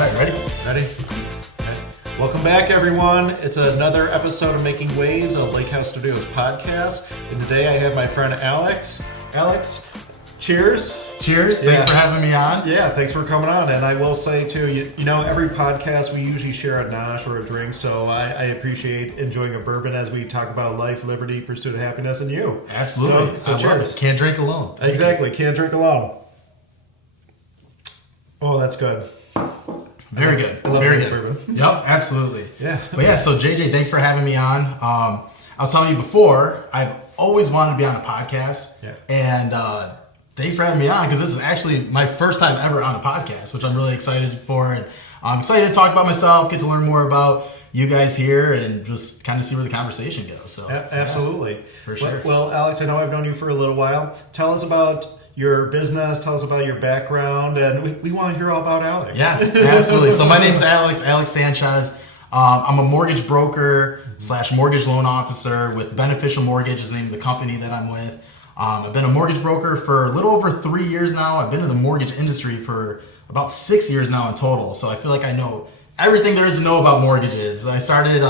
right, ready? Ready? Okay. Welcome back, everyone. It's another episode of Making Waves, a Lakehouse Studios podcast. And today I have my friend Alex. Alex, cheers. Cheers. Thanks for having me on. Yeah, thanks for coming on. And I will say, too, you know, every podcast we usually share a nosh or a drink, so I appreciate enjoying a bourbon as we talk about life, liberty, pursuit of happiness, and you. Absolutely. So cheers. Can't drink alone. Exactly. Can't drink alone. Oh, that's good. Very good. I love Very this good. bourbon. Yep, absolutely. Yeah. But yeah, so JJ, thanks for having me on. I was telling you before, I've always wanted to be on a podcast. Yeah. And thanks for having me on, because this is actually my first time ever on a podcast, which I'm really excited for. And I'm excited to talk about myself, get to learn more about you guys here, and just kind of see where the conversation goes. So Absolutely. Yeah, for sure. Well, Alex, I know I've known you for a little while. Tell us about your business, tell us about your background, and we want to hear all about Alex. Yeah, absolutely. So my name's Alex Sanchez. I'm a mortgage broker / mortgage loan officer with Beneficial Mortgage is the name of the company that I'm with. I've been a mortgage broker for a little over 3 years now. I've been in the mortgage industry for about 6 years now in total. So I feel like I know everything there is to know about mortgages. I started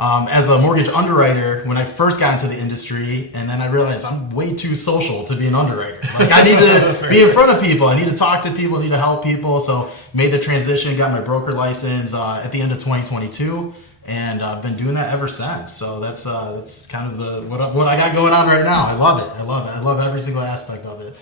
as a mortgage underwriter when I first got into the industry, and then I realized I'm way too social to be an underwriter. Like, I need to be in front of people. I need to talk to people. I need to help people. So made the transition, got my broker license at the end of 2022, and I've been doing that ever since. So that's kind of what I got going on right now. I love it. I love every single aspect of it.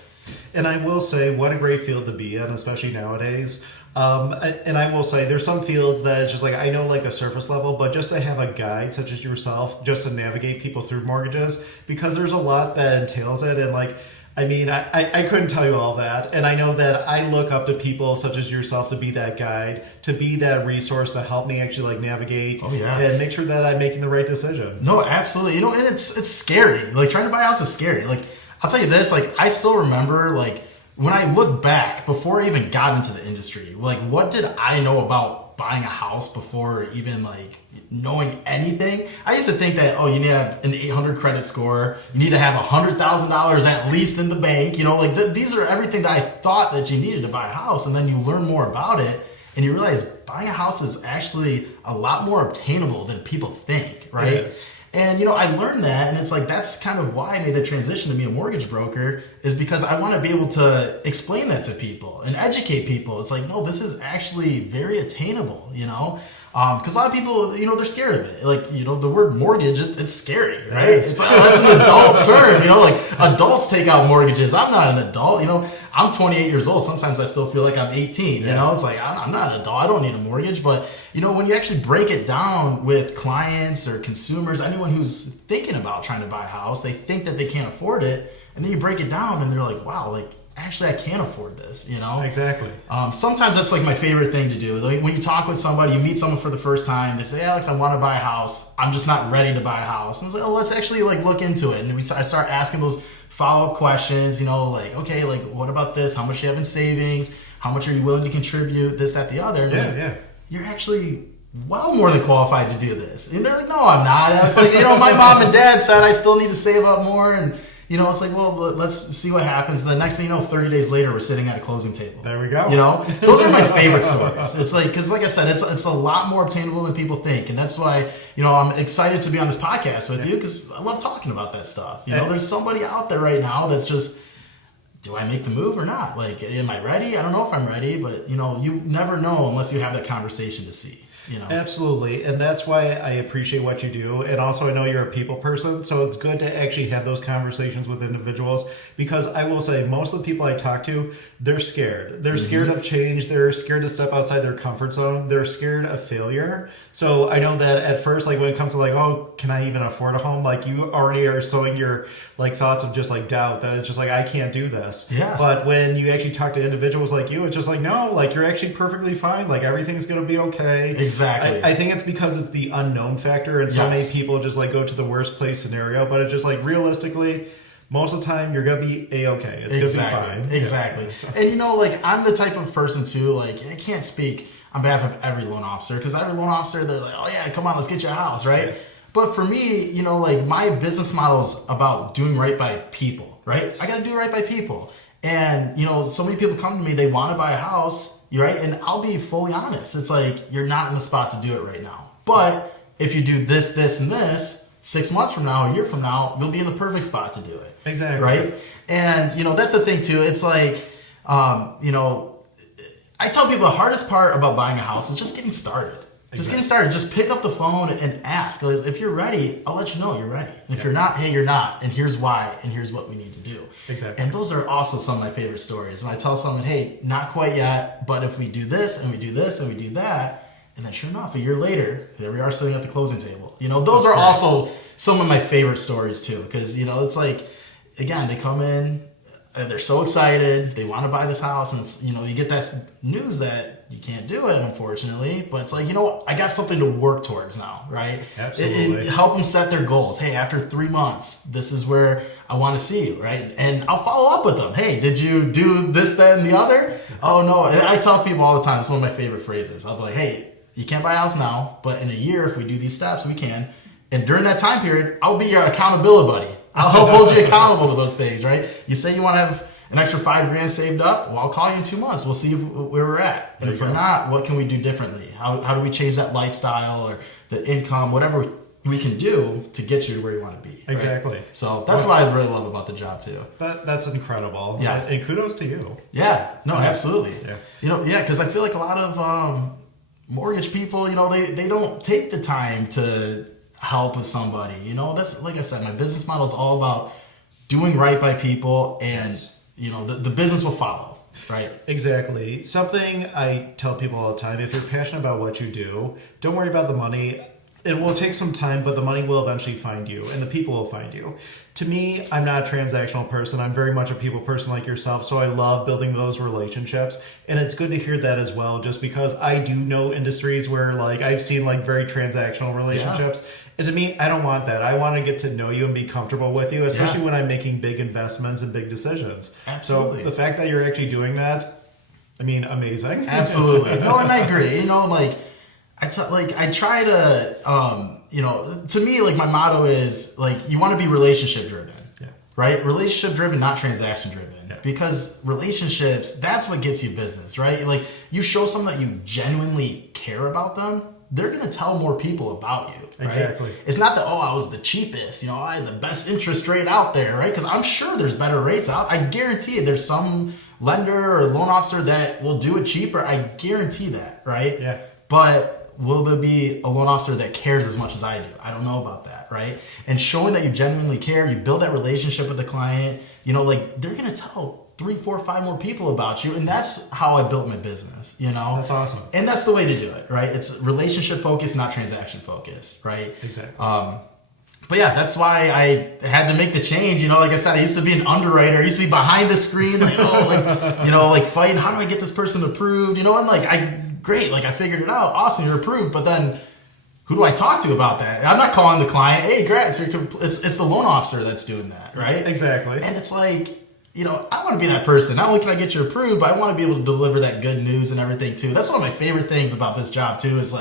And I will say, what a great field to be in, especially nowadays. And I will say, there's some fields that it's just like, I know like the surface level, but just to have a guide such as yourself, just to navigate people through mortgages, because there's a lot that entails it. And like, I mean, I couldn't tell you all that. And I know that I look up to people such as yourself to be that guide, to be that resource to help me actually like navigate and make sure that I'm making the right decision. No, absolutely. You know, and it's scary. Like, trying to buy a house is scary. Like, I'll tell you this, like, I still remember, like, when I look back, before I even got into the industry, like, what did I know about buying a house before even, like, knowing anything? I used to think that, oh, you need to have an 800 credit score. You need to have $100,000 at least in the bank. You know, like, these are everything that I thought that you needed to buy a house. And then you learn more about it, and you realize buying a house is actually a lot more obtainable than people think, right? It is. And, you know, I learned that, and it's like, that's kind of why I made the transition to be a mortgage broker, is because I want to be able to explain that to people and educate people. It's like, no, this is actually very attainable, you know? Because a lot of people, you know, they're scared of it. Like, you know, the word mortgage, it's scary, right? It's like, that's an adult term, you know? Like, adults take out mortgages. I'm not an adult, you know? I'm 28 years old. Sometimes I still feel like I'm 18, you know? It's like, I'm not an adult. I don't need a mortgage. But, you know, when you actually break it down with clients or consumers, anyone who's thinking about trying to buy a house, they think that they can't afford it. And then you break it down and they're like, wow, like, actually, I can't afford this, you know? Exactly. Sometimes that's like my favorite thing to do. Like, when you talk with somebody, you meet someone for the first time, they say, Alex, I want to buy a house. I'm just not ready to buy a house. And it's like, oh, let's actually like look into it. And I start asking those follow-up questions, you know, like, okay, like, what about this? How much do you have in savings? How much are you willing to contribute? This, that, the other. And you're actually well more than qualified to do this. And they're like, no, I'm not. It's like, you know, my mom and dad said I still need to save up more. And, you know, it's like, well, let's see what happens. The next thing you know, 30 days later, we're sitting at a closing table. There we go. You know, those are my favorite stories. It's like, because like I said, it's a lot more obtainable than people think. And that's why, you know, I'm excited to be on this podcast with you, because I love talking about that stuff. You know, there's somebody out there right now that's just, do I make the move or not? Like, am I ready? I don't know if I'm ready, but, you know, you never know unless you have that conversation to see. You know. Absolutely. And that's why I appreciate what you do. And also, I know you're a people person, so it's good to actually have those conversations with individuals, because I will say most of the people I talk to, they're scared. They're scared of change. They're scared to step outside their comfort zone. They're scared of failure. So I know that at first, like when it comes to like, oh, can I even afford a home? Like, you already are sowing your like thoughts of just like doubt that it's just like, I can't do this. Yeah. But when you actually talk to individuals like you, it's just like, no, like you're actually perfectly fine. Like everything's going to be okay. Exactly. I think it's because it's the unknown factor, and so many people just like go to the worst place scenario. But it's just like, realistically, most of the time you're gonna be a-okay. It's gonna be fine. Exactly. Yeah. And you know, like, I'm the type of person too. Like, I can't speak on behalf of every loan officer, because every loan officer, they're like, oh yeah, come on, let's get you a house, right? But for me, you know, like, my business model is about doing right by people, right? I got to do right by people. And, you know, so many people come to me, they want to buy a house, right? And I'll be fully honest. It's like, you're not in the spot to do it right now. But if you do this, this, and this, 6 months from now, a year from now, you'll be in the perfect spot to do it. Exactly. Right? And, that's the thing too. It's like, I tell people the hardest part about buying a house is just getting started. Just getting started. Just pick up the phone and ask. If you're ready, I'll let you know you're ready. And if you're not, hey, you're not. And here's why. And here's what we need to do. Exactly. And those are also some of my favorite stories. And I tell someone, hey, not quite yet, but if we do this and we do this and we do that, and then sure enough, a year later, there we are sitting at the closing table. Those are also some of my favorite stories too. Because, it's like, again, they come in, they're so excited, they want to buy this house, and it's, you get that news that you can't do it, unfortunately, but it's like, I got something to work towards now, right? Absolutely. It help them set their goals. Hey, after 3 months, this is where I want to see you, right? And I'll follow up with them. Hey, did you do this, that, and the other? Oh, no. And I tell people all the time, it's one of my favorite phrases. I'll be like, hey, you can't buy a house now, but in a year, if we do these steps, we can. And during that time period, I'll be your accountability buddy. I'll help hold you accountable to those things, right? You say you want to have an extra $5,000 saved up, well, I'll call you in 2 months. We'll see where we're at. And if we're not, what can we do differently? How do we change that lifestyle or the income, whatever we can do to get you to where you want to be. Right? Exactly. So that's what I really love about the job too. That's incredible. Yeah. And kudos to you. Yeah. No, absolutely. Yeah. Because I feel like a lot of mortgage people, they don't take the time to help with somebody. That's, like I said, my business model is all about doing right by people, and the business will follow, right? Exactly. Something I tell people all the time: if you're passionate about what you do, don't worry about the money. It will take some time, but the money will eventually find you, and the people will find you. To me, I'm not a transactional person. I'm very much a people person like yourself, so I love building those relationships. And it's good to hear that as well, just because I do know industries where I've seen very transactional relationships. Yeah. And to me, I don't want that. I want to get to know you and be comfortable with you, especially when I'm making big investments and big decisions. Absolutely. So the fact that you're actually doing that, amazing. Absolutely. No, and I agree. I try to, to me, my motto is, you want to be relationship driven, right? Relationship driven, not transaction driven. Yeah. Because relationships, that's what gets you business, right? You show someone that you genuinely care about them, they're going to tell more people about you. Right? Exactly. It's not that, I was the cheapest, I had the best interest rate out there, right? Because I'm sure there's better rates out. I guarantee you there's some lender or loan officer that will do it cheaper. I guarantee that, right? Yeah. But will there be a loan officer that cares as much as I do? I don't know about that, right? And showing that you genuinely care, you build that relationship with the client, they're going to tell 3, 4, 5 more people about you. And that's how I built my business, That's awesome. And that's the way to do it, right? It's relationship focused, not transaction focused, right? Exactly. But yeah, that's why I had to make the change. Like I said, I used to be an underwriter. I used to be behind the screen, fighting, how do I get this person approved? And great, I figured it out. Awesome, you're approved. But then who do I talk to about that? I'm not calling the client, hey, congrats. It's the loan officer that's doing that, right? Exactly. And it's I want to be that person. Not only can I get you approved, but I want to be able to deliver that good news and everything too. That's one of my favorite things about this job too, is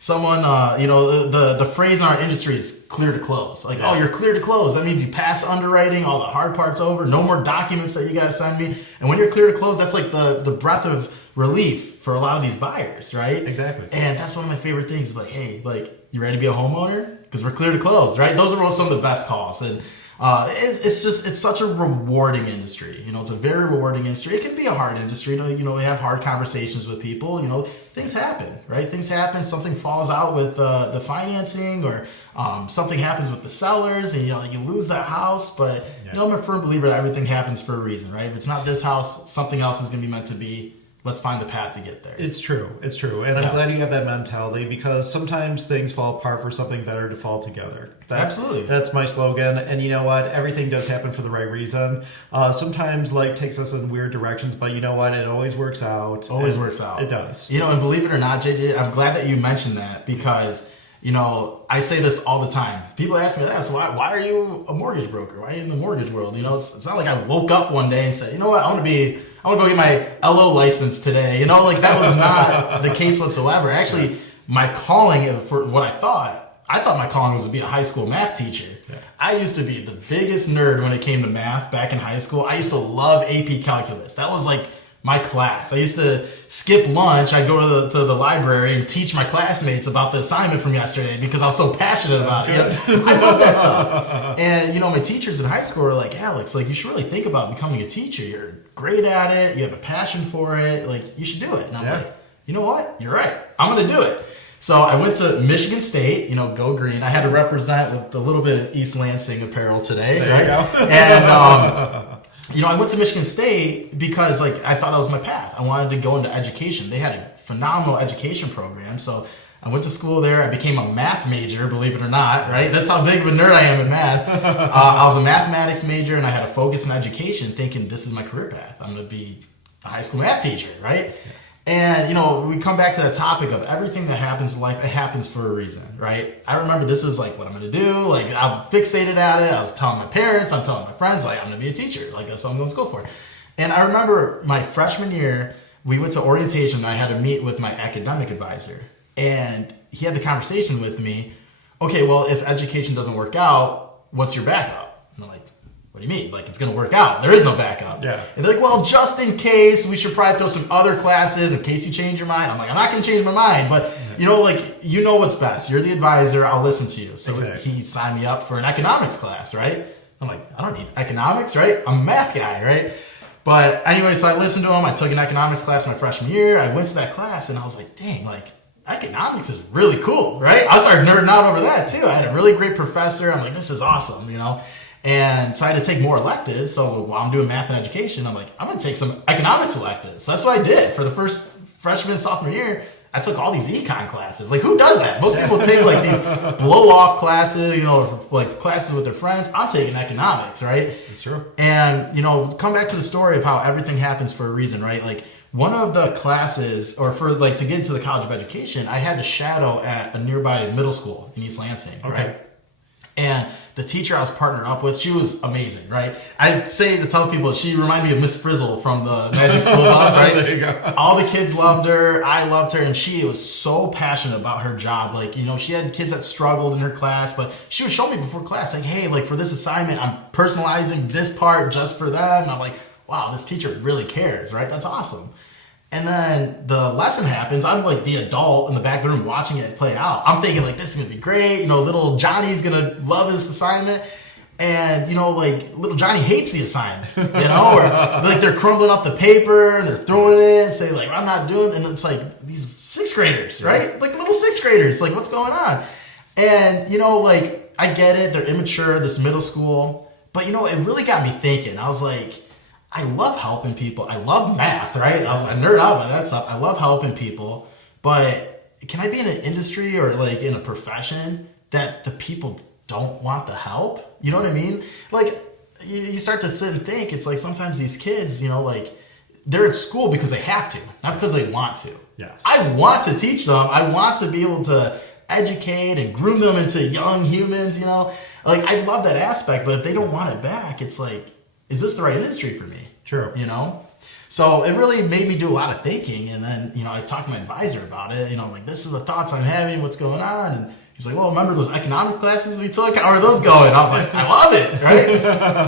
someone, the phrase in our industry is clear to close. Oh, you're clear to close. That means you pass underwriting, all the hard parts over, no more documents that you got to send me. And when you're clear to close, that's the breath of relief for a lot of these buyers, right? Exactly. And that's one of my favorite things. Hey, you ready to be a homeowner? Because we're clear to close, right? Those are some of the best calls. And it's such a rewarding industry. It's a very rewarding industry. It can be a hard industry. We have hard conversations with people. Things happen, right? Things happen. Something falls out with the financing, or something happens with the sellers, and you lose that house. But I'm a firm believer that everything happens for a reason, right? If it's not this house, something else is going to be meant to be. Let's find the path to get there. It's true. And I'm glad you have that mentality, because sometimes things fall apart for something better to fall together. Absolutely. That's my slogan. And you know what? Everything does happen for the right reason. Sometimes life takes us in weird directions, but you know what? It always works out. Always works out. It does. And believe it or not, JJ, I'm glad that you mentioned that, because I say this all the time. People ask me that. So why are you a mortgage broker? Why are you in the mortgage world? It's not like I woke up one day and said, you know what? I want to go get my LO license today. That was not the case whatsoever. Actually, my calling, for what I thought my calling was to be a high school math teacher. Yeah. I used to be the biggest nerd when it came to math back in high school. I used to love AP calculus. That was my class. I used to skip lunch. I'd go to the library and teach my classmates about the assignment from yesterday because I was so passionate about it. I love that stuff. And, my teachers in high school were like, Alex, like, you should really think about becoming a teacher. You're great at it. You have a passion for it. Like, you should do it. And I'm like, you know what? You're right. I'm going to do it. So I went to Michigan State, go green. I had to represent with a little bit of East Lansing apparel today. There right? you go. And, I went to Michigan State because, I thought that was my path. I wanted to go into education. They had a phenomenal education program. So I went to school there. I became a math major, believe it or not, right? That's how big of a nerd I am in math. I was a mathematics major, and I had a focus in education, thinking this is my career path. I'm going to be a high school math teacher, right? And, we come back to the topic of everything that happens in life, it happens for a reason, right? I remember this was what I'm going to do. I'm fixated at it. I was telling my parents, I'm telling my friends, I'm going to be a teacher. That's what I'm going to school for. And I remember my freshman year, we went to orientation, and I had to meet with my academic advisor. And he had the conversation with me, okay, well, if education doesn't work out, what's your backup? And I'm like, what do you mean? It's going to work out. There is no backup. Yeah. And they're like, well, just in case, we should probably throw some other classes in case you change your mind. I'm like, I'm not going to change my mind. But, you know what's best. You're the advisor. I'll listen to you. So exactly. He signed me up for an economics class, right? I'm like, I don't need economics, right? I'm a math guy, right? But anyway, so I listened to him. I took an economics class my freshman year. I went to that class, and I was like, dang, economics is really cool, right? I started nerding out over that, too. I had a really great professor. I'm like, this is awesome, And so I had to take more electives. So while I'm doing math and education, I'm like, I'm going to take some economics electives. So that's what I did. For the first freshman, sophomore year, I took all these econ classes. Who does that? Most people take these blow-off classes, classes with their friends. I'm taking economics, right? That's true. And, come back to the story of how everything happens for a reason, right? One of the classes, or for to get into the College of Education, I had to shadow at a nearby middle school in East Lansing, right? And the teacher I was partnered up with, she was amazing, right? I say to tell people, she reminded me of Miss Frizzle from the Magic School Bus, right? There you go. All the kids loved her. I loved her. And she was so passionate about her job. She had kids that struggled in her class, but she would show me before class, hey, for this assignment, I'm personalizing this part just for them. And I'm like, wow, this teacher really cares, right? That's awesome. And then the lesson happens. I'm the adult in the back of the room watching it play out. I'm thinking this is going to be great. Little Johnny's going to love his assignment. And, little Johnny hates the assignment, or they're crumbling up the paper and they're throwing it in and say I'm not doing it. And it's these sixth graders, right? Little sixth graders, what's going on? And, I get it. They're immature, this middle school. But, it really got me thinking. I was like, I love helping people. I love math, right? I nerd out by that stuff. I love helping people. But can I be in an industry or in a profession that the people don't want the help? You know what I mean? You start to sit and think, it's sometimes these kids, they're at school because they have to, not because they want to. Yes. I want to teach them. I want to be able to educate and groom them into young humans, I love that aspect, but if they don't want it back, it's is this the right industry for me? True. So it really made me do a lot of thinking. And then, I talked to my advisor about it. This is the thoughts I'm having, what's going on. And he's like, well, remember those economics classes we took? How are those going? I was like, I love it, right?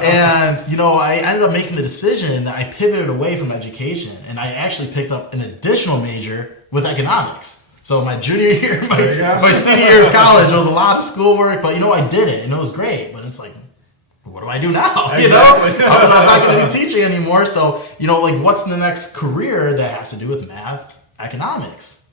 And, I ended up making the decision that I pivoted away from education. And I actually picked up an additional major with economics. So my junior year, my senior year of college, it was a lot of schoolwork. But, I did it. And it was great. But it's what do I do now? Exactly. I'm not going to be teaching anymore. So, what's the next career that has to do with math, economics,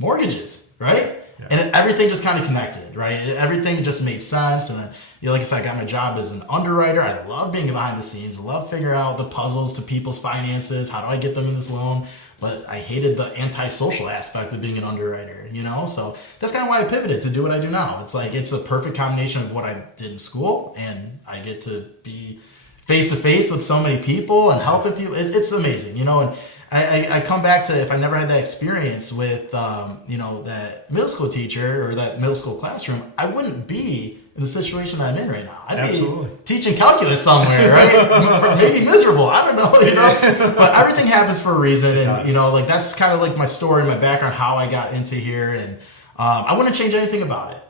mortgages, right? Yeah. And everything just kind of connected, right? Everything just made sense. And then, like I said, I got my job as an underwriter. I love being behind the scenes. I love figuring out the puzzles to people's finances. How do I get them in this loan? But I hated the antisocial aspect of being an underwriter, So that's kind of why I pivoted to do what I do now. It's a perfect combination of what I did in school, and I get to be face to face with so many people and helping people. It's amazing, And I come back to, if I never had that experience with, that middle school teacher or that middle school classroom, I wouldn't be in the situation that I'm in right now. I'd be teaching calculus somewhere, right? Maybe miserable. I don't know, But everything happens for a reason, and that's kind of my story, my background, how I got into here, and I wouldn't change anything about it.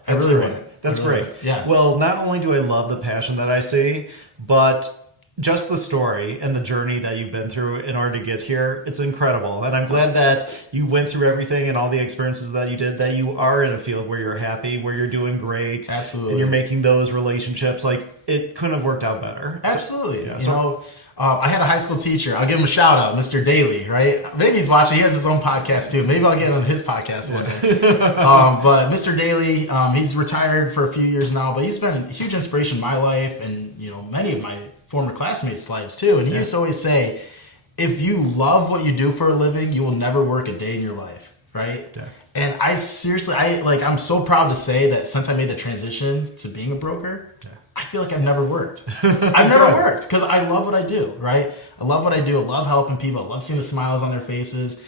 That's great. Yeah. Well, not only do I love the passion that I see, but just the story and the journey that you've been through in order to get here, it's incredible. And I'm glad that you went through everything and all the experiences that you did, that you are in a field where you're happy, where you're doing great. Absolutely. And you're making those relationships. Like, it couldn't have worked out better. Absolutely. So, yeah, you know, I had a high school teacher. I'll give him a shout out, Mr. Daly, right? Maybe he's watching. He has his own podcast too. Maybe I'll get on his podcast one day. But Mr. Daly, he's retired for a few years now, but he's been a huge inspiration in my life and, you know, many of my former classmates' lives too. And he used to always say, if you love what you do for a living, you will never work a day in your life, right? Yeah. And I seriously, I'm so proud to say that since I made the transition to being a broker, I feel like I've never worked. I've never worked because I love what I do, right? I love what I do. I love helping people. I love seeing the smiles on their faces.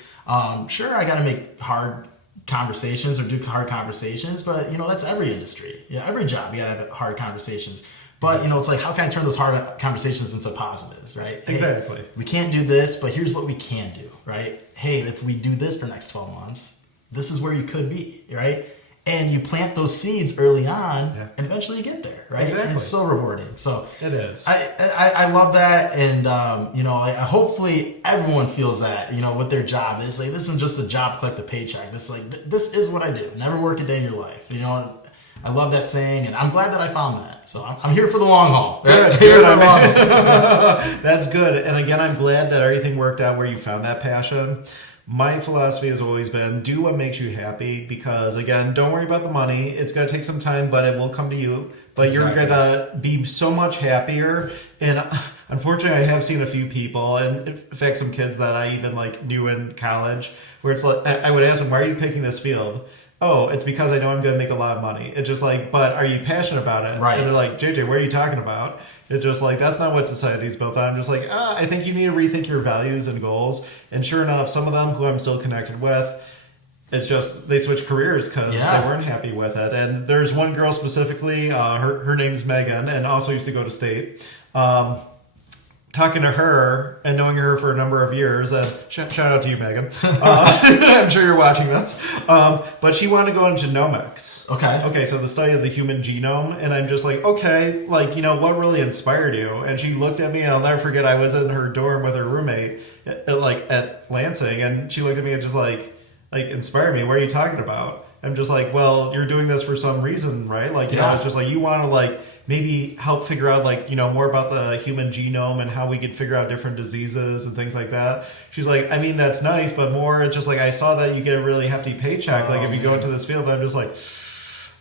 Sure, I got to make hard conversations or do hard conversations, but, you know, that's every industry. Yeah, every job, you got to have hard conversations. But, you know, it's like, how can I turn those hard conversations into positives, right? Exactly. Hey, we can't do this, but here's what we can do, right? Hey, if we do this for the next 12 months, this is where you could be, right? And you plant those seeds early on, and eventually you get there, right? Exactly. And it's so rewarding. So it is. I love that, and you know, hopefully everyone feels that, you know, with their job. It's like, this isn't just a job to collect a paycheck. This this is what I do. Never work a day in your life, you know. I love that saying, and I'm glad that I found that. So I'm here for the long haul. Good. Here for the long haul. That's good. And again, I'm glad that everything worked out where you found that passion. My philosophy has always been, do what makes you happy, because, again, don't worry about the money. It's going to take some time, but it will come to you. But You're going to be so much happier. And unfortunately, I have seen a few people, and in fact, some kids that I even knew in college, where it's like, I would ask them, why are you picking this field? Oh, it's because I know I'm going to make a lot of money. It's just like, but are you passionate about it? Right. And they're like, JJ, what are you talking about? It's just like, that's not what society's built on. I'm just like, I think you need to rethink your values and goals. And sure enough, some of them who I'm still connected with, it's just, they switched careers because they weren't happy with it. And there's one girl specifically, her name's Megan, and also used to go to state. Talking to her and knowing her for a number of years, and shout out to you, Megan. I'm sure you're watching this. But she wanted to go into genomics. Okay, so the study of the human genome. And I'm just like, okay, you know, what really inspired you? And she looked at me, and I'll never forget, I was in her dorm with her roommate at Lansing, and she looked at me and just inspired me. What are you talking about? I'm just like, well, you're doing this for some reason, right? You know, it's just you want to maybe help figure out you know, more about the human genome and how we could figure out different diseases and things like that. She's like, I mean, that's nice, but more it's just I saw that you get a really hefty paycheck. If you go into this field, I'm just like,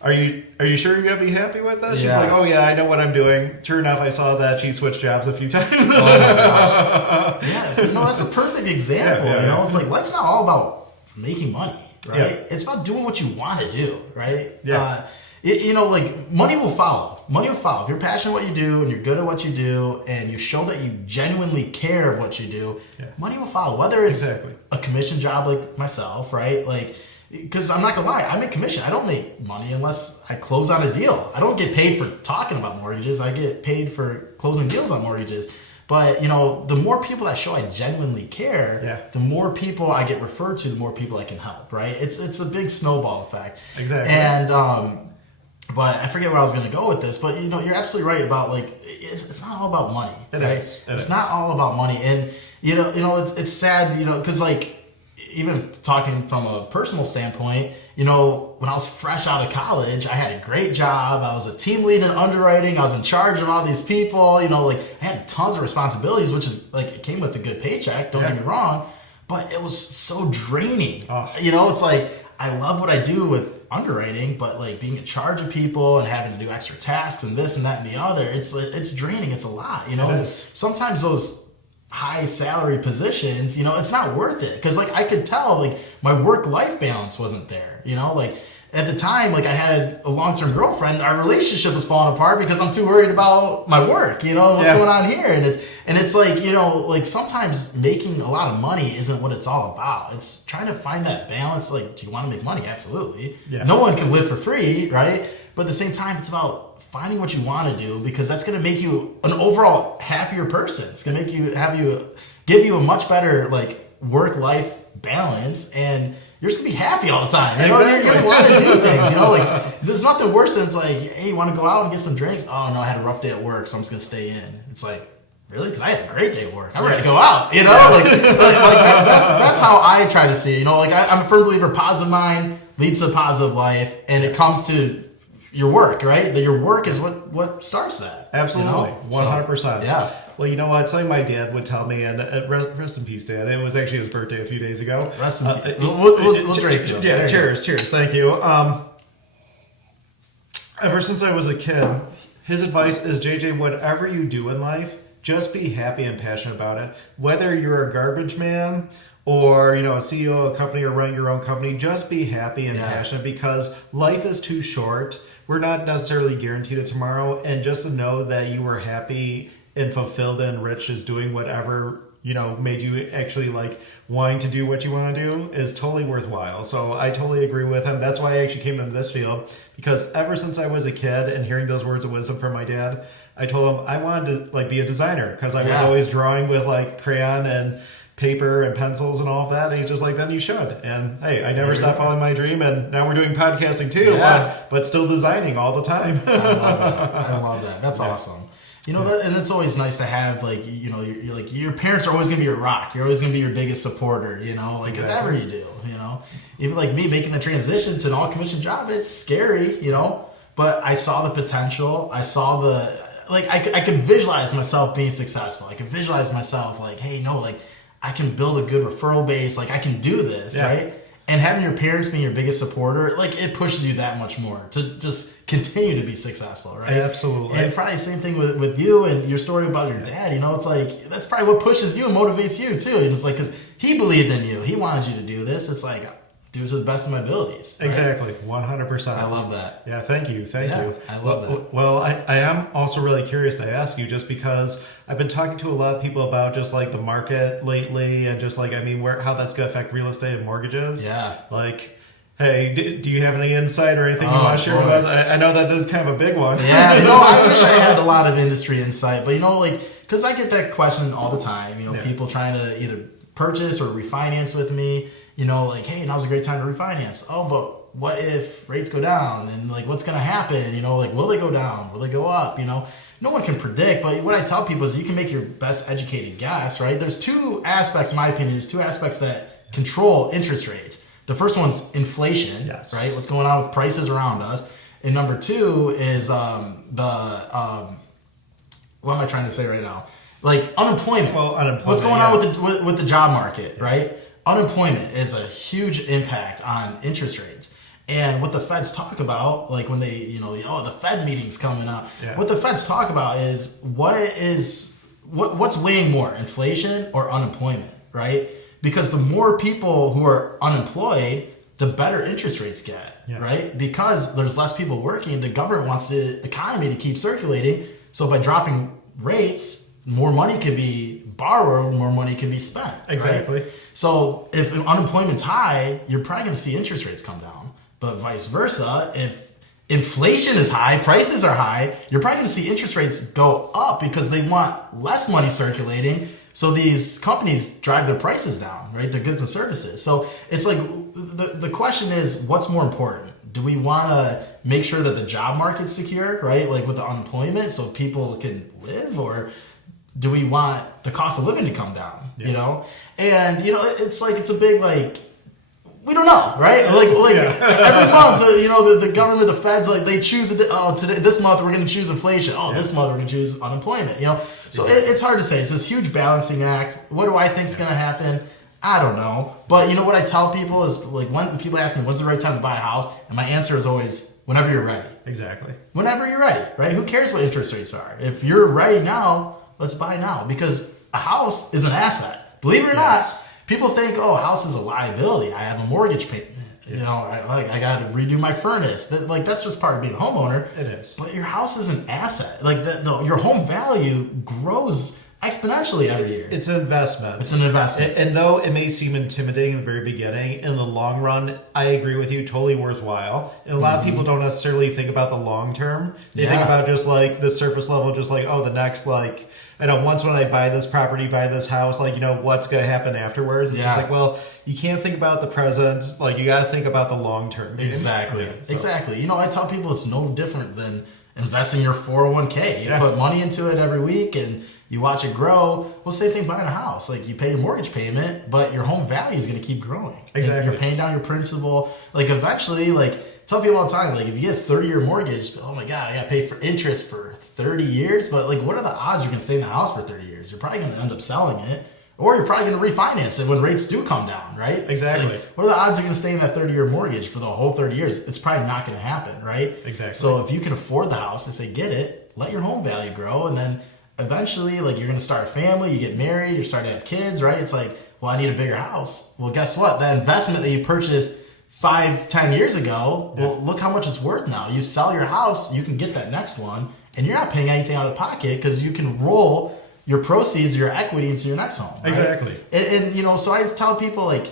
are you sure you're gonna be happy with this? She's like, oh yeah, I know what I'm doing. Sure enough, I saw that she switched jobs a few times. Oh my gosh. Yeah, you know, that's a perfect example. You know, it's life's not all about making money, right? Yeah. It's about doing what you want to do, right? Yeah. You know, money will follow. Money will follow. If you're passionate what you do and you're good at what you do and you show that you genuinely care of what you do, money will follow. Whether it's a commission job like myself, right? Because I'm not going to lie, I make commission. I don't make money unless I close on a deal. I don't get paid for talking about mortgages. I get paid for closing deals on mortgages. But, you know, the more people that show I genuinely care, the more people I get referred to, the more people I can help, right? It's a big snowball effect. Exactly. And, but I forget where I was going to go with this, but, you know, you're absolutely right about, it's not all about money. It's not all about money. And, you know, it's sad, you know, because, even talking from a personal standpoint, you know, when I was fresh out of college, I had a great job. I was a team lead in underwriting. I was in charge of all these people. You know, I had tons of responsibilities, which is it came with a good paycheck. Don't get me wrong, but it was so draining. You know, it's I love what I do with underwriting, but being in charge of people and having to do extra tasks and this and that and the other, it's draining. It's a lot. You know, sometimes those high salary positions, you know, it's not worth it. Because I could tell my work-life balance wasn't there. You know, at the time, I had a long-term girlfriend. Our relationship was falling apart because I'm too worried about my work. You know, what's going on here? And it's you know, sometimes making a lot of money isn't what it's all about. It's trying to find that balance. Do you want to make money? Absolutely. Yeah. No one can live for free, right? But at the same time, it's about finding what you want to do, because that's going to make you an overall happier person. It's going to make you give you a much better work-life balance, and you're just going to be happy all the time. You know? You're going to want to do things. You know, there's nothing worse than hey, you want to go out and get some drinks? Oh no, I had a rough day at work, so I'm just going to stay in. It's really? Because I had a great day at work. I'm ready to go out. You know, that's how I try to see it. You know, like I'm a firm believer, positive mind leads to a positive life, and it comes to your work, right? That your work is what starts that. Absolutely, 100%. Yeah. Well, you know what? Something my dad would tell me, and rest in peace, Dad. It was actually his birthday a few days ago. Rest in peace. We'll drink to him. Yeah, cheers. Thank you. Ever since I was a kid, his advice is, JJ, whatever you do in life, just be happy and passionate about it. Whether you're a garbage man or, you know, a CEO of a company or run your own company, just be happy and passionate, because life is too short. We're not necessarily guaranteed a tomorrow, and just to know that you were happy and fulfilled and rich is doing whatever, you know, made you actually like wanting to do what you want to do is totally worthwhile. So I totally agree with him. That's why I actually came into this field, because ever since I was a kid and hearing those words of wisdom from my dad, I told him I wanted to like be a designer, because I was always drawing with like crayon and paper and pencils and all of that. And he's just like, then you should. And hey, I never stopped following my dream, and now we're doing podcasting too, but still designing all the time. I love that. That's awesome. You know, that, and it's always nice to have, like, you know, you're like, your parents are always going to be your rock. You're always going to be your biggest supporter, you know, like whatever you do, you know. Even like me making the transition to an all-commission job, it's scary, you know, but I saw the potential. I saw the, like, I could visualize myself being successful. I could visualize myself like, hey, no, like, I can build a good referral base. Like, I can do this, right? And having your parents being your biggest supporter, like, it pushes you that much more to just continue to be successful, right? Absolutely. And probably the same thing with you and your story about your dad. You know, it's like, that's probably what pushes you and motivates you too. And it's like, because he believed in you. He wanted you to do this. It's like, do to the best of my abilities. Right? Exactly. 100%. I love that. Yeah, thank you. Thank you. I love that. Well, I am also really curious to ask you, just because I've been talking to a lot of people about just like the market lately, and just like, I mean, how that's going to affect real estate and mortgages. Yeah. Like, hey, do you have any insight or anything you want to share with us? I know that is kind of a big one. Yeah, you know, I wish I had a lot of industry insight, but you know, like, because I get that question all the time, you know, people trying to either purchase or refinance with me, you know, like, hey, now's a great time to refinance. Oh, but what if rates go down? And like, what's going to happen? You know, like, will they go down? Will they go up? You know, no one can predict, but what I tell people is you can make your best educated guess, right? There's two aspects, in my opinion, there's two aspects that control interest rates. The first one's inflation, right? What's going on with prices around us. And number two is what am I trying to say right now? Like unemployment. Well, unemployment. What's going on with the job market, right? Unemployment is a huge impact on interest rates. And what the feds talk about, like when they, you know, the Fed meeting's coming up. What the feds talk about is what's weighing more, inflation or unemployment, right? Because the more people who are unemployed, the better interest rates get, right? Because there's less people working, the government wants the economy to keep circulating. So by dropping rates, more money can be borrowed, more money can be spent. Exactly. Right? So if unemployment's high, you're probably going to see interest rates come down. But vice versa, if inflation is high, prices are high, you're probably going to see interest rates go up because they want less money circulating. So these companies drive their prices down, right? Their goods and services. So it's like the question is, what's more important? Do we want to make sure that the job market's secure, right? Like with the unemployment so people can live, or do we want the cost of living to come down, you know? And, you know, it's like, it's a big, like, we don't know, right? Like every month, you know, the government, the feds, like they choose, this month we're going to choose inflation. This month we're going to choose unemployment, you know? So it's hard to say. It's this huge balancing act. What do I think is going to happen? I don't know. But you know what I tell people is, like, when people ask me, when's the right time to buy a house? And my answer is always, whenever you're ready. Exactly. Whenever you're ready, right? Who cares what interest rates are? If you're ready now, let's buy now. Because a house is an asset. Believe it or not, people think, a house is a liability. I have a mortgage payment. You know, I got to redo my furnace. That's just part of being a homeowner. It is. But your house is an asset. Like your home value grows exponentially every year. It's an investment. It's an investment. And though it may seem intimidating in the very beginning, in the long run, I agree with you, totally worthwhile. And a lot of people don't necessarily think about the long term. They think about just like the surface level, just like, the next, like, I know once when I buy this property, buy this house, like, you know, what's going to happen afterwards. It's just like, well, you can't think about the present. Like, you got to think about the long term. Exactly. Exactly. You know, I tell people it's no different than investing your 401k. You put money into it every week, and You watch it grow. Well, same thing buying a house. Like you pay your mortgage payment, but your home value is going to keep growing. Exactly. And you're paying down your principal. Like eventually, like tell people all the time, like if you get a 30-year mortgage, oh my God, I got to pay for interest for 30 years. But like, what are the odds you're going to stay in the house for 30 years? You're probably going to end up selling it. Or you're probably going to refinance it when rates do come down, right? Exactly. Like, what are the odds you're going to stay in that 30-year mortgage for the whole 30 years? It's probably not going to happen, right? Exactly. So if you can afford the house, I say get it, let your home value grow, and then eventually, like you're going to start a family, you get married, you're starting to have kids, right? It's like, well, I need a bigger house. Well, guess what? That investment that you purchased 5-10 years ago, well, look how much it's worth now. You sell your house, you can get that next one, and you're not paying anything out of pocket because you can roll your proceeds, your equity into your next home. Right? Exactly. And you know, so I tell people like,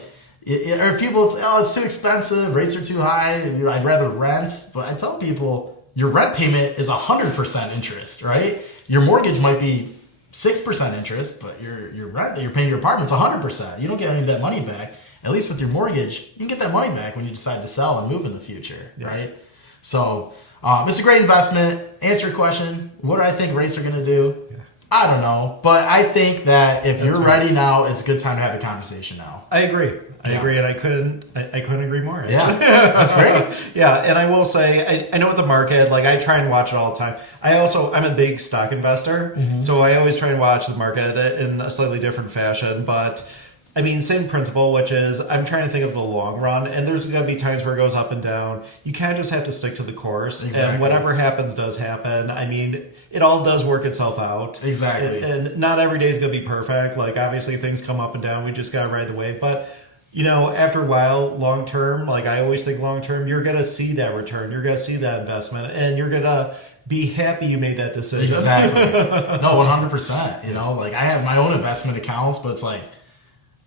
or people, it's too expensive, rates are too high, I'd rather rent. But I tell people your rent payment is 100% interest, right? Your mortgage might be 6% interest, but your rent that you're paying your apartment's 100%. You don't get any of that money back. At least with your mortgage, you can get that money back when you decide to sell and move in the future, right? So it's a great investment. Answer your question, what do I think rates are going to do? I don't know, but I think that if you're ready now, it's a good time to have the conversation now. I agree. I agree, and I couldn't agree more. Actually. Yeah, that's great. Yeah, and I will say, I know with the market, like I try and watch it all the time. I'm a big stock investor, so I always try and watch the market in a slightly different fashion, but I mean, same principle, which is I'm trying to think of the long run, and there's going to be times where it goes up and down. You kind of just have to stick to the course, and whatever happens does happen. I mean, it all does work itself out. Exactly. And not every day is going to be perfect. Like, obviously, things come up and down. We just got to ride the wave. But, you know, after a while, long term, like I always think long term, you're going to see that return. You're going to see that investment, and you're going to be happy you made that decision. Exactly. No, 100%. You know, like I have my own investment accounts, but it's like,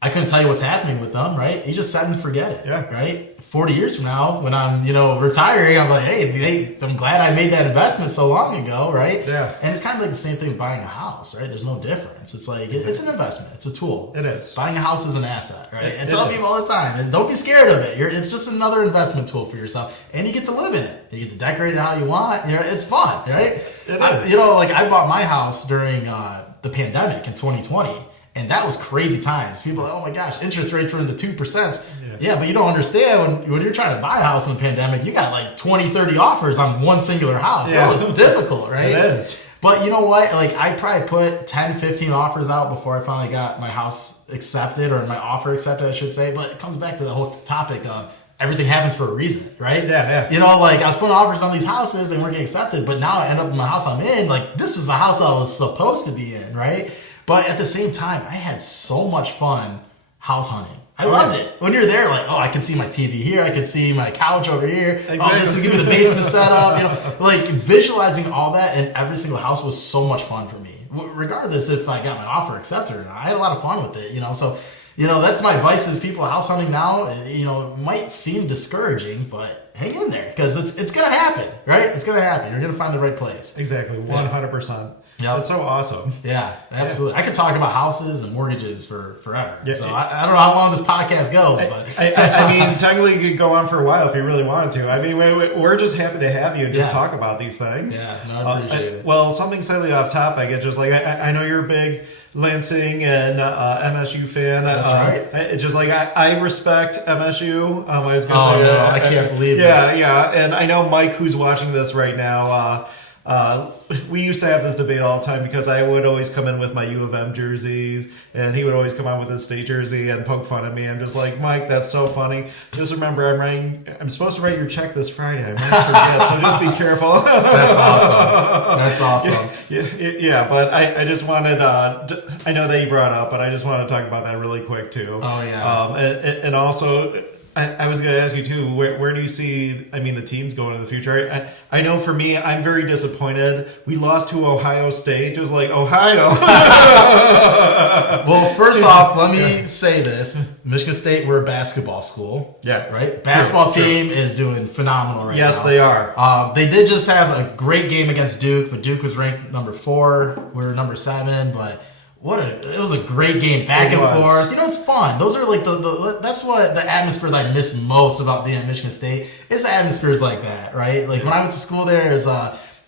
I couldn't tell you what's happening with them, right? You just set and forget it, right? 40 years from now, when I'm, retiring, I'm like, hey, I'm glad I made that investment so long ago, right? Yeah. And it's kind of like the same thing with buying a house, right? There's no difference. It's like, it's an investment. It's a tool. It is. Buying a house is an asset, right? And tell people all the time, and don't be scared of it. It's just another investment tool for yourself. And you get to live in it. You get to decorate it how you want. It's fun, right? It is. I bought my house during the pandemic in 2020. And that was crazy times. People are like, oh my gosh, interest rates were in the 2%. Yeah, but you don't understand when you're trying to buy a house in the pandemic, you got like 20, 30 offers on one singular house. Yeah. That was difficult, right? It is. But you know what? Like I probably put 10, 15 offers out before I finally got my house accepted, or my offer accepted, I should say. But it comes back to the whole topic of everything happens for a reason, right? Yeah. Like I was putting offers on these houses, they weren't getting accepted, but now I end up in my house I'm in. Like this is the house I was supposed to be in, right? But at the same time, I had so much fun house hunting. I loved it. When you're there, like, oh, I can see my TV here. I can see my couch over here. Exactly. Oh, this is give me the basement setup. Like visualizing all that in every single house was so much fun for me. Regardless if I got my offer accepted or not, I had a lot of fun with it. So that's my advice is people house hunting now. It might seem discouraging, but hang in there because it's gonna happen, right? It's gonna happen. You're gonna find the right place. Exactly, 100%. Yeah, that's so awesome. Yeah, absolutely. I could talk about houses and mortgages for forever. Yeah, so I don't know how long this podcast goes, but I mean, technically, you could go on for a while if you really wanted to. I mean, we're just happy to have you and just talk about these things. Yeah, no, I appreciate it. Well, something slightly off topic. It's just like I know you're a big Lansing and MSU fan. That's right. It's just like I respect MSU. I was gonna say, no, I can't believe this. Yeah, and I know Mike, who's watching this right now. We used to have this debate all the time because I would always come in with my U of M jerseys and he would always come out with his state jersey and poke fun at me. I'm just like, Mike, that's so funny. Just remember, I'm supposed to write your check this Friday. I might forget, so just be careful. That's awesome. That's awesome. Yeah, but I just wanted, I know that you brought up, but I just wanted to talk about that really quick too. Oh yeah. And also, I was going to ask you too, where do you see, the teams going in the future? I know for me, I'm very disappointed. We lost to Ohio State, just like Ohio. Well, first off, let me say this. Michigan State, we're a basketball school. Yeah. Right? Basketball team is doing phenomenal right now. Yes, they are. They did just have a great game against Duke, but Duke was ranked number 4. We were number 7, but it was a great game, back and forth. It's fun. Those are like that's what the atmosphere that I miss most about being at Michigan State. It's atmospheres like that, right? Like when I went to school there, is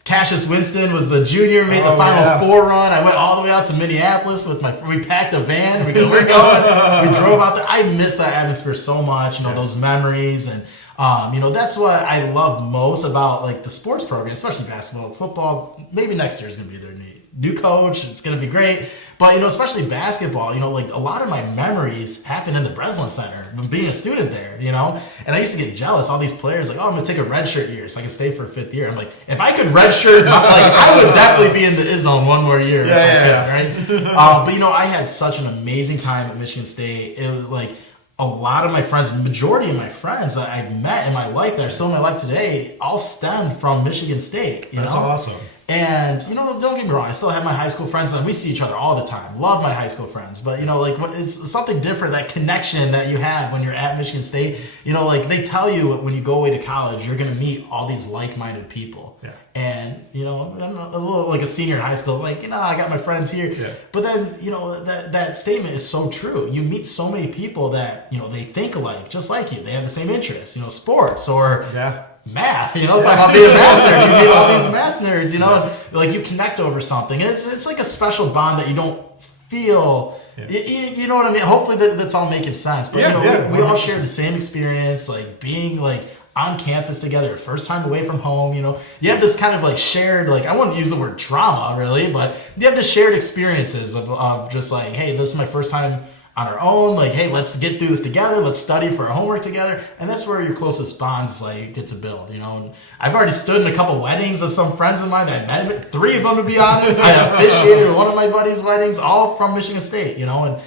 Cassius Winston was the junior, made the Final Four run. I went all the way out to Minneapolis with we packed a van. We're going. We drove out there. I miss that atmosphere so much, those memories. And, that's what I love most about like the sports program, especially basketball, football. Maybe next year is going to be their new coach. It's going to be great. But, especially basketball, like a lot of my memories happen in the Breslin Center from being a student there, And I used to get jealous. All these players like, oh, I'm going to take a redshirt year so I can stay for a 5th year. I'm like, if I could redshirt, I would definitely be in the zone one more year. Right? But, I had such an amazing time at Michigan State. It was like a lot of my friends, majority of my friends that I've met in my life that are still in my life today all stemmed from Michigan State. That's awesome. And, don't get me wrong, I still have my high school friends, and we see each other all the time. Love my high school friends. But, it's something different, that connection that you have when you're at Michigan State. They tell you when you go away to college, you're going to meet all these like-minded people. Yeah. And, I'm a little like a senior in high school, I got my friends here. Yeah. But then, that statement is so true. You meet so many people that, they think alike, just like you. They have the same interests, sports or... Yeah. Math, talking about being a math nerd. You meet all these math nerds, and, like you connect over something. And it's like a special bond that you don't feel. Yeah. You know what I mean? Hopefully that's all making sense. But we all share the same experience, like being like on campus together, first time away from home. You have this kind of like shared, like I wouldn't use the word trauma really, but you have the shared experiences of just like, hey, this is my first time on our own, like, hey, let's get through this together, let's study for our homework together, and that's where your closest bonds like get to build, And I've already stood in a couple weddings of some friends of mine that I met, 3 of them to be honest. I officiated one of my buddies' weddings, all from Michigan State, and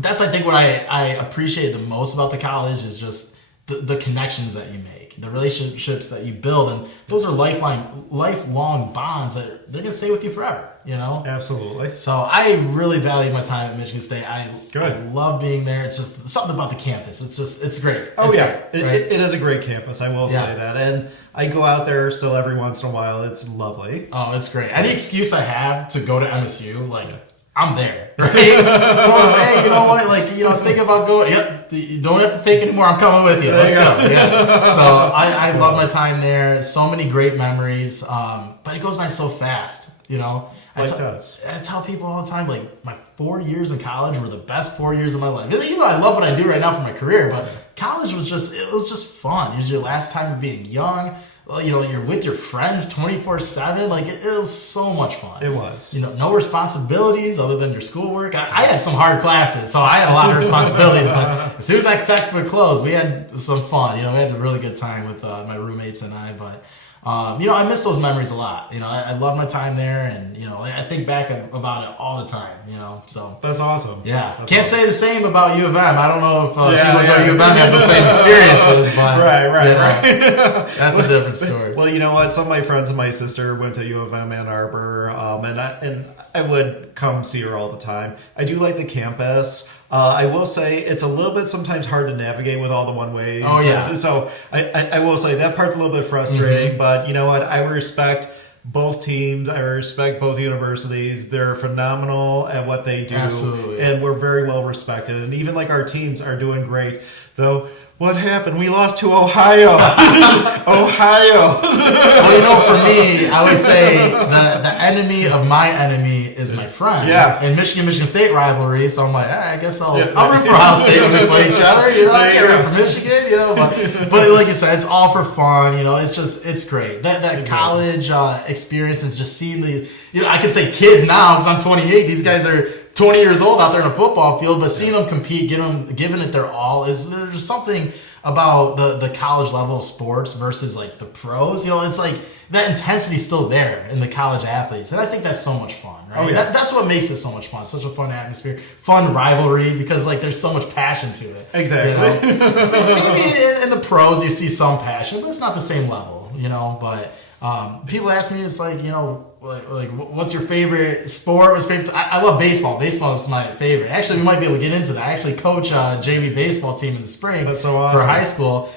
that's I think what I appreciate the most about the college is just the connections that you make, the relationships that you build, and those are lifelong bonds that they're gonna stay with you forever. Absolutely. So I really value my time at Michigan State. I love being there. It's just something about the campus. It's great. It is a great campus. I will say that. And I go out there still every once in a while. It's lovely. Oh, it's great. Any excuse I have to go to MSU, I'm there, right? So I was, hey, you know what? I was thinking about going. Yep, you don't have to think anymore. I'm coming with you. Let's go. Yeah. So I love my time there. So many great memories. But it goes by so fast, I tell people all the time, my 4 years in college were the best 4 years of my life. I love what I do right now for my career, but college was just fun. It was your last time of being young. You're with your friends 24/7. It was so much fun. It was. No responsibilities other than your schoolwork. I had some hard classes, so I had a lot of responsibilities. But as soon as that textbook closed, we had some fun. We had a really good time with my roommates and I. But I miss those memories a lot. I love my time there, and I think back about it all the time. So that's awesome. Yeah, can't say the same about U of M. I don't know if people who go to U of M have the same experiences, but right. That's a different story. Well, you know what? Some of my friends and my sister went to U of M Ann Arbor, and I would come see her all the time. I do like the campus. I will say it's a little bit sometimes hard to navigate with all the one-ways. Oh, yeah. So I will say that part's a little bit frustrating, but you know what? I respect both teams. I respect both universities. They're phenomenal at what they do. Absolutely. And we're very well respected. And even our teams are doing great. Though, what happened? We lost to Ohio. Ohio. Well, for me, I would say the enemy of my enemy is my friend. Yeah. And Michigan State rivalry. So I'm like, I guess I'll root for Ohio State when we play each other. I can't root for Michigan. But like you said, it's all for fun. It's great. That college experience is just seeing the. I can say kids now because I'm 28. These guys are 20 years old out there in a football field, but seeing them compete, giving it their all, there's something about the college level of sports versus the pros. It's like that intensity still there in the college athletes, and I think that's so much fun, right? Oh, yeah. That's what makes it so much fun. Such a fun atmosphere, fun rivalry, because there's so much passion to it. Exactly. Maybe in the pros you see some passion, but it's not the same level, But people ask me, it's what's your favorite sport? I love baseball. Baseball is my favorite. Actually, we might be able to get into that. I actually coach a JV baseball team in the spring. That's so awesome. For high school.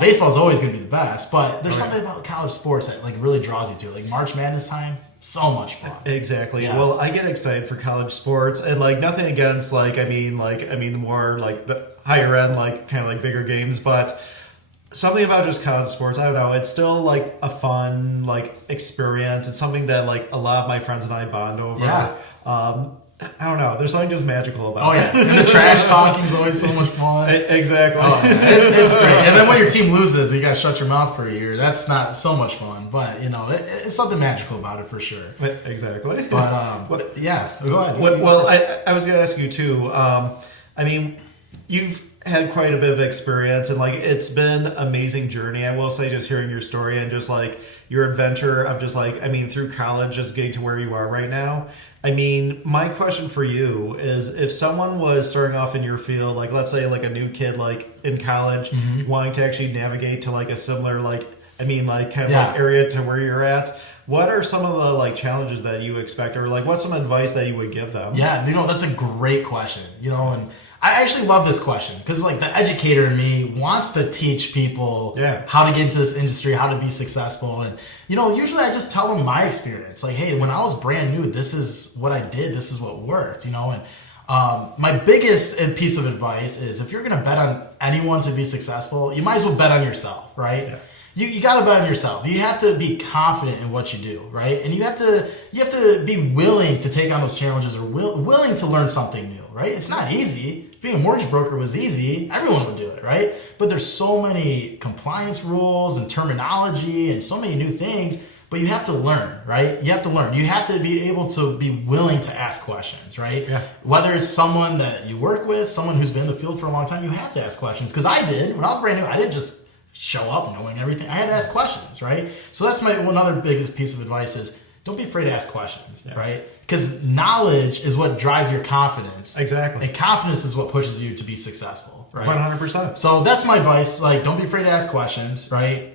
Baseball is always going to be the best, but there's something about college sports that really draws you to it. March Madness time, so much fun. Exactly. Yeah. Well, I get excited for college sports, and nothing against the more the higher end kind of bigger games, but something about just college sports, I don't know, it's still like a fun like experience. It's something that like a lot of my friends and I bond over. Yeah. I don't know. There's something just magical about Oh yeah, and the trash talking is always so much fun. Exactly. Oh, it's great. And then when your team loses, you gotta shut your mouth for a year. That's not so much fun, but you know, it's something magical about it for sure. Exactly. But yeah, go ahead. Well, I was gonna ask you too. I mean, you've had quite a bit of experience, and like it's been an amazing journey. I will say, just hearing your story and just like your adventure of just like, I mean, through college, just getting to where you are right now. I mean, my question for you is, if someone was starting off in your field, like let's say like a new kid, like in college, wanting to actually navigate to like a similar, like, I mean, like kind of like area to where you're at, what are some of the like challenges that you expect, or like what's some advice that you would give them? Yeah, you know, that's a great question, you know, and I actually love this question because like the educator in me wants to teach people how to get into this industry, how to be successful. And, you know, usually I just tell them my experience. Like, hey, when I was brand new, this is what I did. This is what worked, you know. And my biggest piece of advice is, if you're going to bet on anyone to be successful, you might as well bet on yourself, right? Yeah. You got to bet on yourself. You have to be confident in what you do, right? And you have to be willing to take on those challenges, or willing to learn something new, right? It's not easy. Being a mortgage broker was easy. Everyone would do it, right? But there's so many compliance rules and terminology and so many new things, but you have to learn, right? You have to learn. You have to be able to be willing to ask questions, right? Yeah. Whether it's someone that you work with, someone who's been in the field for a long time, you have to ask questions. Because I did. When I was brand new, I didn't just show up knowing everything. I had to ask questions, right? So that's my one other biggest piece of advice is, don't be afraid to ask questions, right? Because knowledge is what drives your confidence. Exactly. And confidence is what pushes you to be successful, right? 100%. So that's my advice. Like, don't be afraid to ask questions, right?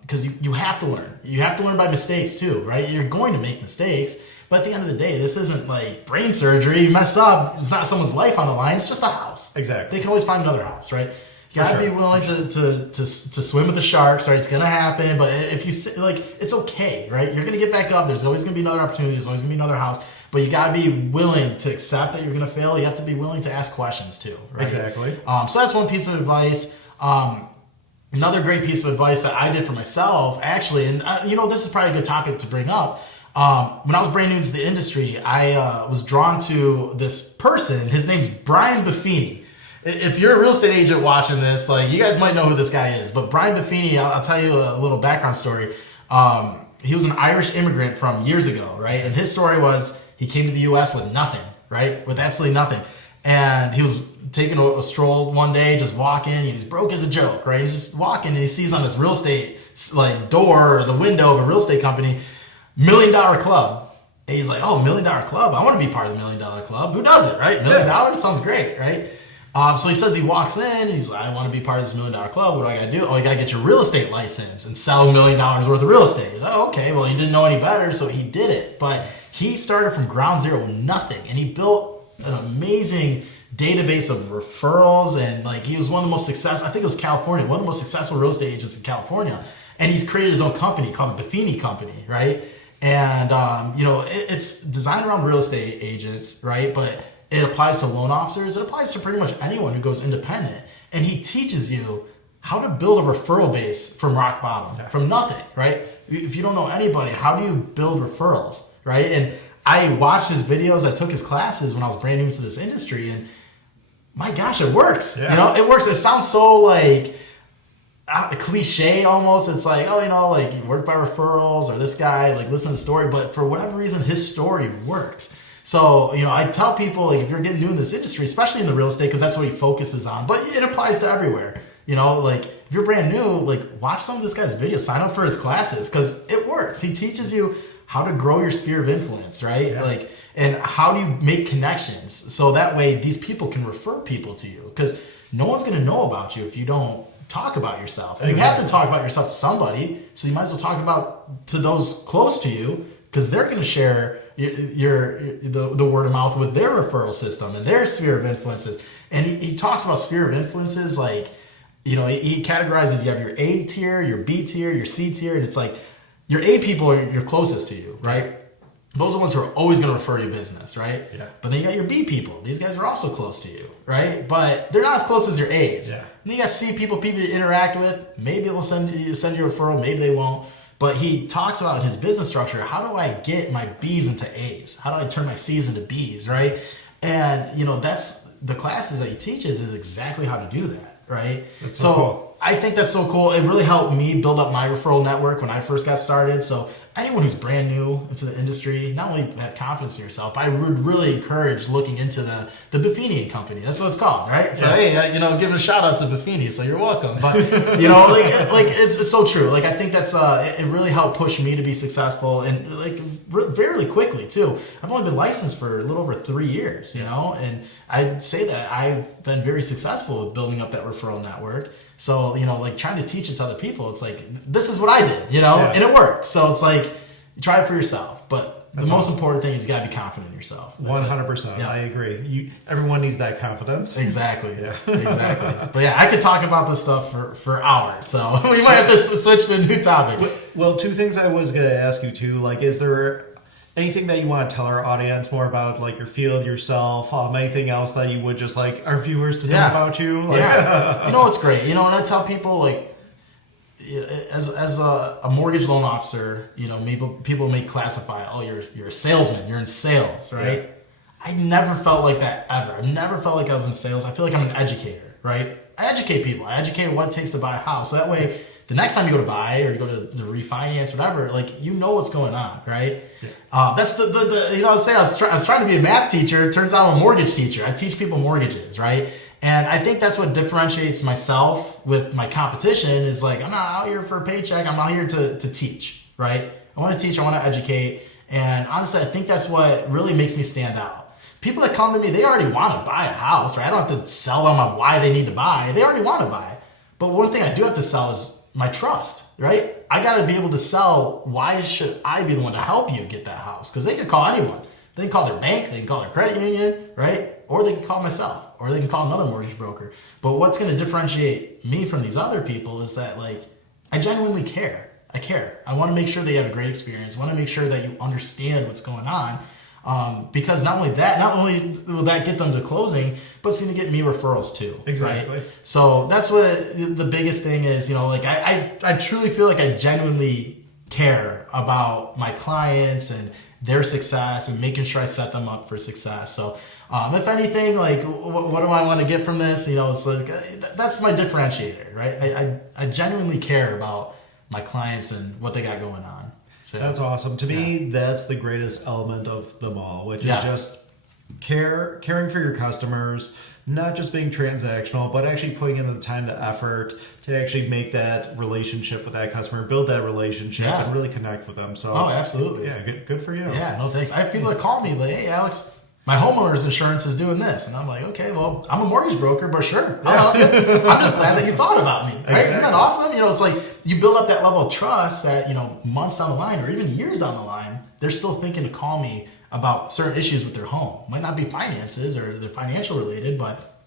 Because you have to learn. You have to learn by mistakes too, right? You're going to make mistakes. But at the end of the day, this isn't like brain surgery. You mess up, it's not someone's life on the line. It's just a house. Exactly. They can always find another house, right? You gotta be willing to swim with the sharks, right? It's gonna happen, but if you like, it's okay, right? You're gonna get back up. There's always gonna be another opportunity. There's always gonna be another house, but you gotta be willing to accept that you're gonna fail. You have to be willing to ask questions too, right? Exactly. So that's one piece of advice. Another great piece of advice that I did for myself, actually, and you know, this is probably a good topic to bring up. When I was brand new to the industry, I was drawn to this person. His name's Brian Buffini. If you're a real estate agent watching this, like, you guys might know who this guy is. But Brian Buffini, I'll tell you a little background story. He was an Irish immigrant from years ago, right? And his story was, he came to the U.S. with nothing, right? With absolutely nothing. And he was taking a stroll one day, just walking. He's broke as a joke, right? He's just walking, and he sees on this real estate like door, or the window of a real estate company, $1 million club. And he's like, oh, $1 million club? I want to be part of the $1 million club. Who doesn't, right? $1 million sounds great, right? So he says he walks in, he's like, I want to be part of this $1 million club. What do I got to do? Oh, you got to get your real estate license and sell $1 million worth of real estate. He's like, oh, okay, well, he didn't know any better, so he did it. But he started from ground zero with nothing, and he built an amazing database of referrals, and like, he was one of the most successful, I think it was California, one of the most successful real estate agents in California. And he's created his own company called the Buffini Company, right? And, you know, it's designed around real estate agents, right? But it applies to loan officers. It applies to pretty much anyone who goes independent. And he teaches you how to build a referral base from rock bottom, from nothing, right? If you don't know anybody, how do you build referrals, right? And I watched his videos. I took his classes when I was brand new to this industry, and my gosh, it works. You know, it works. It sounds so like a cliche almost. It's like, oh, you know, like, you work by referrals, or this guy, like, listen to the story. But for whatever reason, his story works. So, you know, I tell people, like, if you're getting new in this industry, especially in the real estate, because that's what he focuses on, but it applies to everywhere. You know, like, if you're brand new, like, watch some of this guy's videos, sign up for his classes, because it works. He teaches you how to grow your sphere of influence, right? Yeah. Like, and how do you make connections, so that way these people can refer people to you, because no one's going to know about you if you don't talk about yourself. And you have to talk about yourself to somebody, so you might as well talk about to those close to you, because they're going to share the word of mouth with their referral system and their sphere of influences. And he talks about sphere of influences, like, you know, he categorizes, you have your A tier, your B tier, your C tier, and it's like, your A people are your closest to you, right? Those are the ones who are always going to refer you business, right? Yeah. But then you got your B people. These guys are also close to you, right? But they're not as close as your A's, And you got to see people you interact with. Maybe they'll send you a referral, maybe they won't. But he talks about his business structure. How do I get my B's into A's? How do I turn my C's into B's, right? And, that's the classes that he teaches is exactly how to do that, right? That's so cool. I think that's so cool. It really helped me build up my referral network when I first got started. So anyone who's brand new into the industry, not only have confidence in yourself, I would really encourage looking into the Buffini Company. That's what it's called, right? So hey, give a shout out to Buffini. So you're welcome. But it's so true. Like I think that's it really helped push me to be successful and like fairly quickly too. I've only been licensed for a little over 3 years, and I'd say that I've been very successful with building up that referral network. So, like trying to teach it to other people, it's like, this is what I did, and it worked. So it's like, try it for yourself. But the most important thing is you got to be confident in yourself. 100%. Yeah. I agree. Everyone needs that confidence. Exactly. Yeah. Exactly. But yeah, I could talk about this stuff for hours. So we might have to switch to a new topic. Well, 2 things I was going to ask you too. Like, is there anything that you want to tell our audience more about, like your field, yourself, anything else that you would just like our viewers to know about you? Like, it's great. And I tell people like, as a mortgage loan officer, people may classify, oh, you're a salesman, you're in sales, right? Yeah. I never felt like that ever. I never felt like I was in sales. I feel like I'm an educator, right? I educate people. I educate what it takes to buy a house. So that way, the next time you go to buy or you go to refinance, whatever, like what's going on, right? Yeah. That's I was trying to be a math teacher. It turns out I'm a mortgage teacher. I teach people mortgages, right? And I think that's what differentiates myself with my competition is like, I'm not out here for a paycheck. I'm out here to teach, right? I want to teach. I want to educate. And honestly, I think that's what really makes me stand out. People that come to me, they already want to buy a house, right? I don't have to sell them on why they need to buy. They already want to buy. But one thing I do have to sell is my trust, right? I got to be able to sell why should I be the one to help you get that house? Because they can call anyone. They can call their bank, they can call their credit union, right? Or they can call myself, or they can call another mortgage broker. But what's going to differentiate me from these other people is that I genuinely care. I care. I want to make sure they have a great experience. I want to make sure that you understand what's going on. Because not only will that get them to closing, but it's going to get me referrals too. Exactly. Right? So that's what the biggest thing is. I truly feel like I genuinely care about my clients and their success and making sure I set them up for success. So if anything, what do I want to get from this? It's like that's my differentiator, right? I genuinely care about my clients and what they got going on. So, that's awesome. To me, that's the greatest element of them all, which is just caring for your customers, not just being transactional, but actually putting in the time, the effort to actually make that relationship with that customer, build that relationship, and really connect with them. So, absolutely. Yeah, good for you. Yeah, no thanks. I have people that call me like, hey, Alex, my homeowner's insurance is doing this. And I'm like, okay, well, I'm a mortgage broker, but sure. I'm just glad that you thought about me. Right? Exactly. Isn't that awesome? It's like you build up that level of trust that, months down the line or even years down the line, they're still thinking to call me about certain issues with their home. Might not be finances or they're financial related, but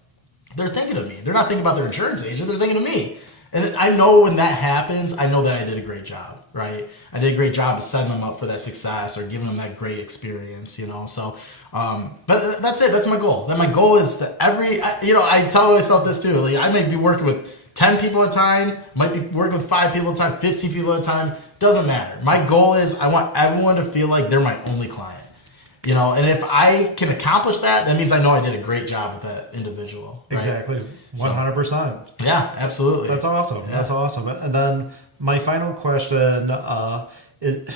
they're thinking of me. They're not thinking about their insurance agent. They're thinking of me. And I know when that happens, I know that I did a great job, right? I did a great job of setting them up for that success or giving them that great experience, So, but that's it. That's my goal. Then my goal is to I tell myself this too. I may be working with 10 people at a time, might be working with 5 people at a time, 15 people at a time. Doesn't matter. My goal is I want everyone to feel like they're my only client. And if I can accomplish that, that means I know I did a great job with that individual. Right? Exactly. 100%. Yeah, absolutely. That's awesome. Yeah. That's awesome. And then my final question is...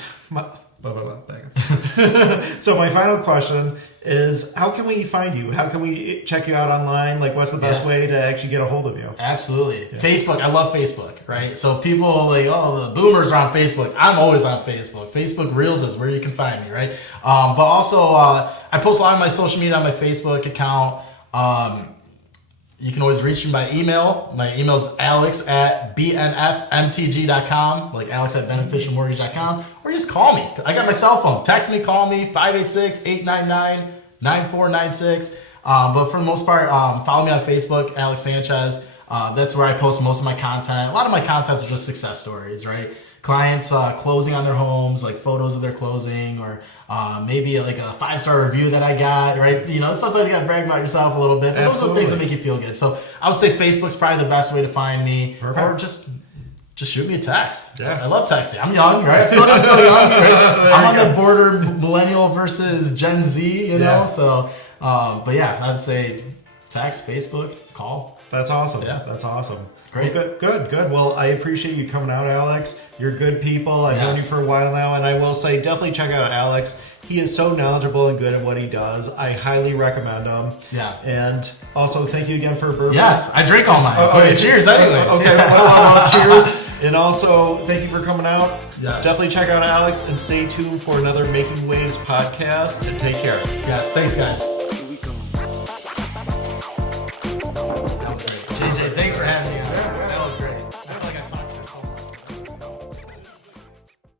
So my final question is, how can we find you? How can we check you out online? What's the best way to actually get a hold of you? Absolutely. Yeah. Facebook. I love Facebook, right? So people the boomers are on Facebook. I'm always on Facebook. Facebook Reels is where you can find me, right? But also, I post a lot of my social media on my Facebook account. You can always reach me by email. My email is alex@bnfmtg.com, like alex@beneficialmortgage.com, or just call me. I got my cell phone. Text me, call me, 586-899-9496. But for the most part, follow me on Facebook, Alex Sanchez. That's where I post most of my content. A lot of my content is just success stories, right? clients closing on their homes, like photos of their closing, or maybe like a 5-star review that I got, right? You know, sometimes you got to brag about yourself a little bit, but those are the things that make you feel good. So I would say Facebook's probably the best way to find me. Perfect. Or just shoot me a text. Yeah. I love texting. I'm young, right? I'm still young, right? I'm on the border millennial versus Gen Z, you know? So, but yeah, I'd say text, Facebook, call. That's awesome. Yeah. That's awesome. Great. Well, good. Well, I appreciate you coming out, Alex. You're good people. I've known you for a while now, and I will say definitely check out Alex. He is so knowledgeable and good at what he does. I highly recommend him. Yeah. And also, thank you again for a bourbon. Yes, I drink all mine. Okay, cheers anyways. Okay, well, cheers. And also, thank you for coming out. Yes. Definitely check out Alex and stay tuned for another Making Waves podcast. And take care. Yes, thanks guys.